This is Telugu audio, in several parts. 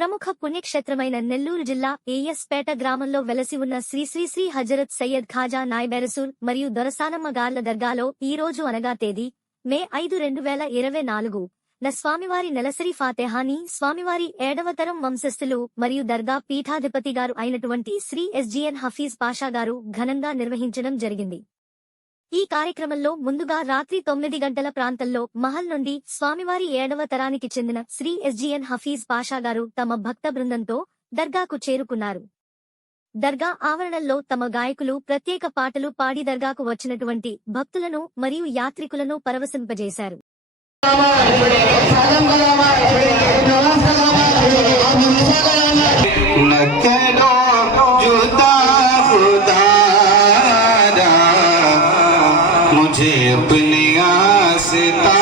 ప్రముఖ పుణ్యక్షేత్రమైన నెల్లూరు జిల్లా ఏఎస్పేట గ్రామంలో వెలసి ఉన్న శ్రీ శ్రీ శ్రీ హజరత్ సయ్యద్ ఖాజా నాయబెరసూల్ మరియు దొరసానమ్మ గార్ల దర్గాలో ఈ రోజు అనగా తేదీ మే 5, 2024 న స్వామివారి నెలసరి ఫాతెహాని స్వామివారి 7వ తరం వంశస్థులు మరియు దర్గా పీఠాధిపతి గారు అయినటువంటి శ్రీ ఎస్జిఎన్ హఫీజ్ పాషా గారు ఘనంగా నిర్వహించడం జరిగింది। ఈ కార్యక్రమంలో ముందుగా రాత్రి 9 గంటల ప్రాంతంలో మహల్ నుండి స్వామివారి 7వ తరానికి చెందిన శ్రీ ఎస్జిఎన్ హఫీజ్ పాషా గారు తమ భక్త బృందంతో దర్గాకు చేరుకున్నారు। దర్గా ఆవరణలో తమ గాయకులు ప్రత్యేక పాటలు పాడి దర్గాకు వచ్చినటువంటి భక్తులను మరియు యాత్రికులను పరవశింపజేశారు। मुझे अपनी आस्था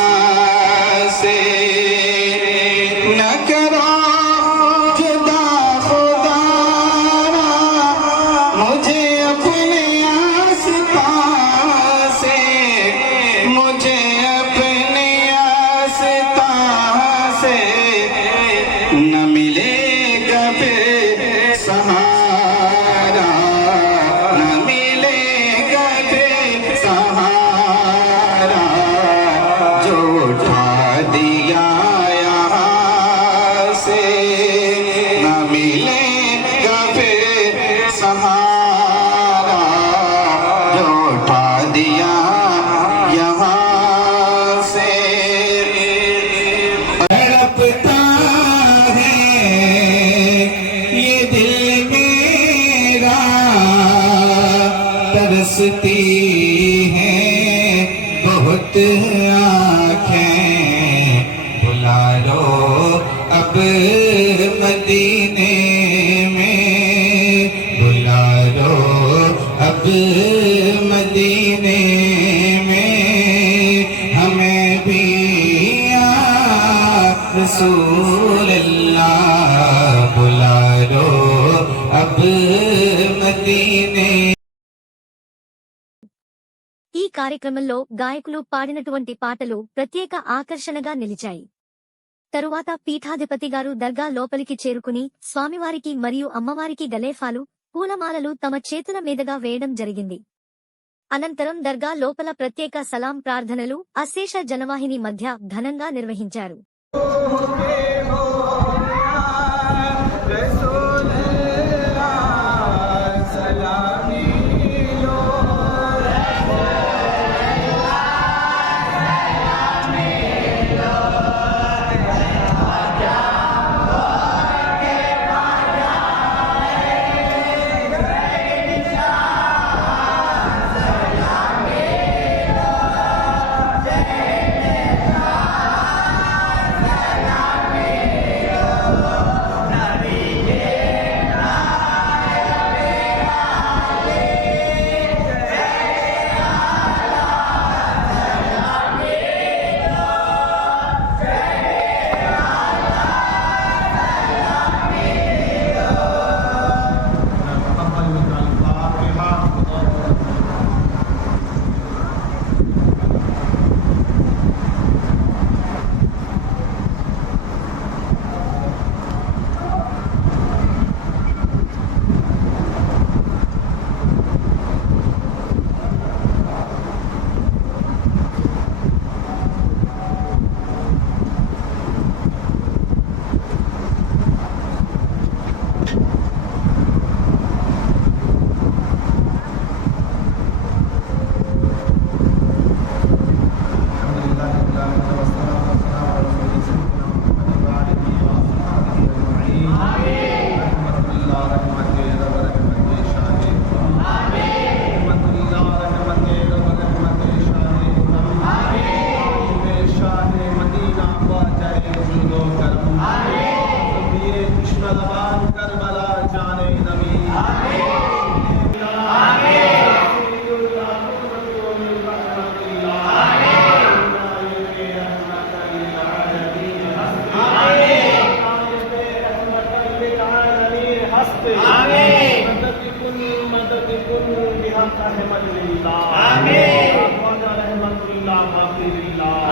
से न करो जुदा खुदारा, मुझे अपनी आस्था से, मुझे अपनी आस्था से न मिलेगा फिर सहारा, न मिलेगा फिर सहारा, जो उठा दिया यहाँ से न मिलेगा फिर सहारा, जो उठा दिया यहाँ से। तड़पता है ये दिल मेरा, तरसती है बहुत आँखें, बुला लो अब मदीने में, बुला लो अब मदीने में, हमें भी या रसूल अल्लाह, बुला लो अब मदीने। ఈ కార్యక్రమంలో గాయకులు పాడినటువంటి పాటలు ప్రత్యేక ఆకర్షణగా నిలిచాయి। తరువాత పీఠాధిపతి గారు దర్గా లోపలికి చేరుకుని స్వామివారికి మరియు అమ్మవారికి గలేఫాలు, పూలమాలలు తమ చేతుల మీదుగా వేయడం జరిగింది। అనంతరం దర్గా లోపల ప్రత్యేక సలాం ప్రార్థనలు అశేష జనవాహిని మధ్య ఘనంగా నిర్వహించారు।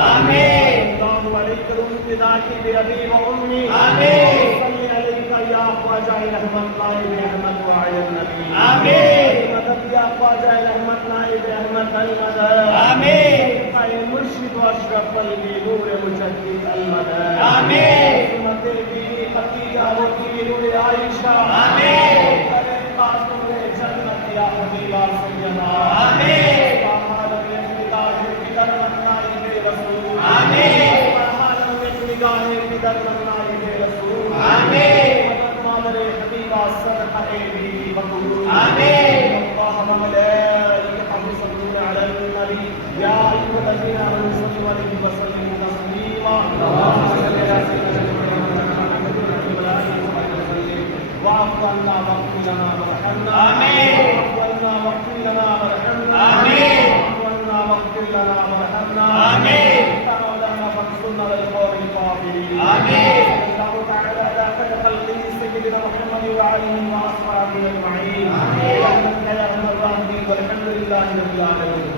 آمين. اللهم عليك الامتداد بأبي وأمي. آمين. صل عليه नाइब अहमद व आयल नबी आमीन मदद या ख्वाजा रहमत नाइब अहमद अल मदद आमीन पाए मुर्शिद व अशरफ अल नूर मुजद्दिद अल मदद आमीन मते बीवी खदीजा व बीवी आयशा आमीन करे खातून जन्नत या हबीबा सैयदा आमीन हालत में निगाह की दरमन नाइब रसूल आमीन हालत में निगाह की दरमन नाइब रसूल आमीन मदद हबीबा सदका बीवी बकूल आमीन अल्लाह मलाइकतहु यसल्लूना अलन नबी या अय्युहल्लज़ीना आमनू सल्लू अलैहि व सल्लिमू तस्लीमा अल्लाहुम्मा सल्लि अला सय्यिदिना واعف عنا واغفر لنا وارحمنا آمين واعف عنا واغفر لنا وارحمنا آمين واعف عنا واغفر لنا وارحمنا آمين مولانا فانصرنا على القوم الكافرين آمين الله تعالى على خير خلقه سيدنا محمد وعلى اله واصحابه اجمعين آمين يا ارحم الراحمين والحمد لله رب العالمين.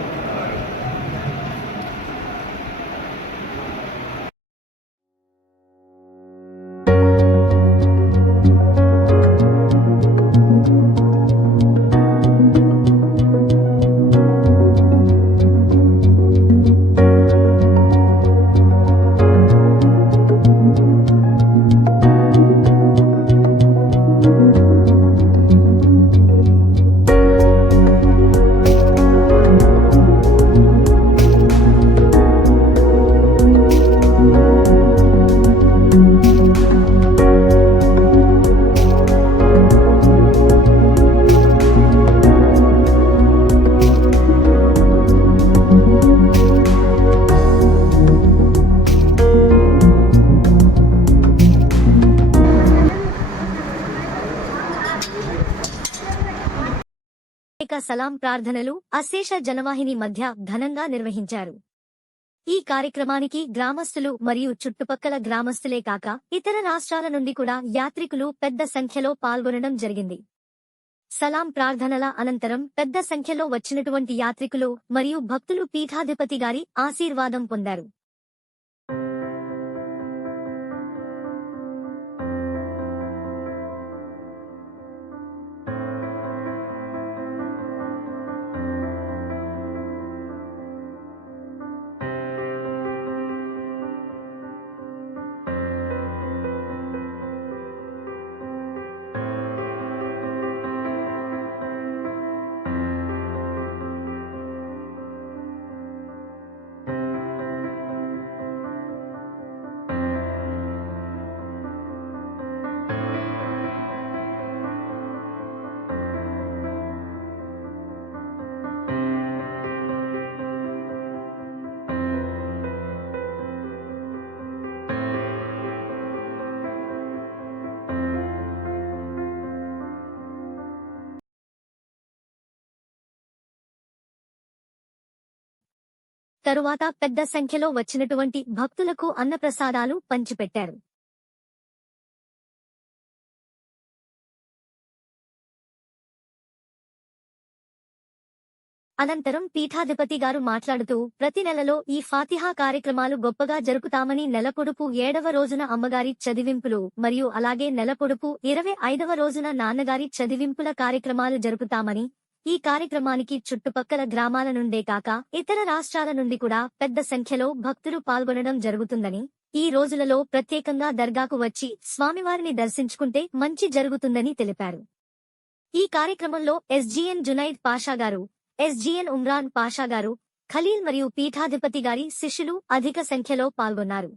సలాం ప్రార్థనలు అశేష జనవాహిని మధ్య ఘనంగా నిర్వహించారు. ఈ కార్యక్రమానికి గ్రామస్తులు మరియు చుట్టుపక్కల గ్రామస్తులే కాక ఇతర రాష్ట్రాల నుండి కూడా యాత్రికులు పెద్ద సంఖ్యలో పాల్గొనడం జరిగింది. సలాం ప్రార్థనల అనంతరం పెద్ద సంఖ్యలో వచ్చినటువంటి యాత్రికులు మరియు భక్తులు పీఠాధిపతి గారి ఆశీర్వాదం పొందారు. తరువాత పెద్ద సంఖ్యలో వచ్చినటువంటి భక్తులకు అన్నప్రసాదాలు పంచిపెట్టారు. అనంతరం పీఠాధిపతి గారు మాట్లాడుతూ ప్రతి నెలలో ఈ ఫాతిహా కార్యక్రమాలు గొప్పగా జరుపుతామని, నెలపొడుపు 7వ రోజున అమ్మగారి చదివింపులు మరియు అలాగే నెలపొడుపు 25వ రోజున నాన్నగారి చదివింపుల కార్యక్రమాలు జరుపుతామని, ఈ కార్యక్రమానికి చుట్టుపక్కల గ్రామాల నుండే కాక ఇతర రాష్ట్రాల నుండి కూడా పెద్ద సంఖ్యలో భక్తులు పాల్గొనడం జరుగుతుందని, ఈ రోజులలో ప్రత్యేకంగా దర్గాకు వచ్చి స్వామివారిని దర్శించుకుంటే మంచి జరుగుతుందని తెలిపారు. ఈ కార్యక్రమంలో ఎస్జీఎన్ జునైద్ పాషా గారు, ఎస్జీఎన్ ఉమ్రాన్ పాషా గారు, ఖలీల్ మరియు పీఠాధిపతి గారి శిష్యులు అధిక సంఖ్యలో పాల్గొన్నారు.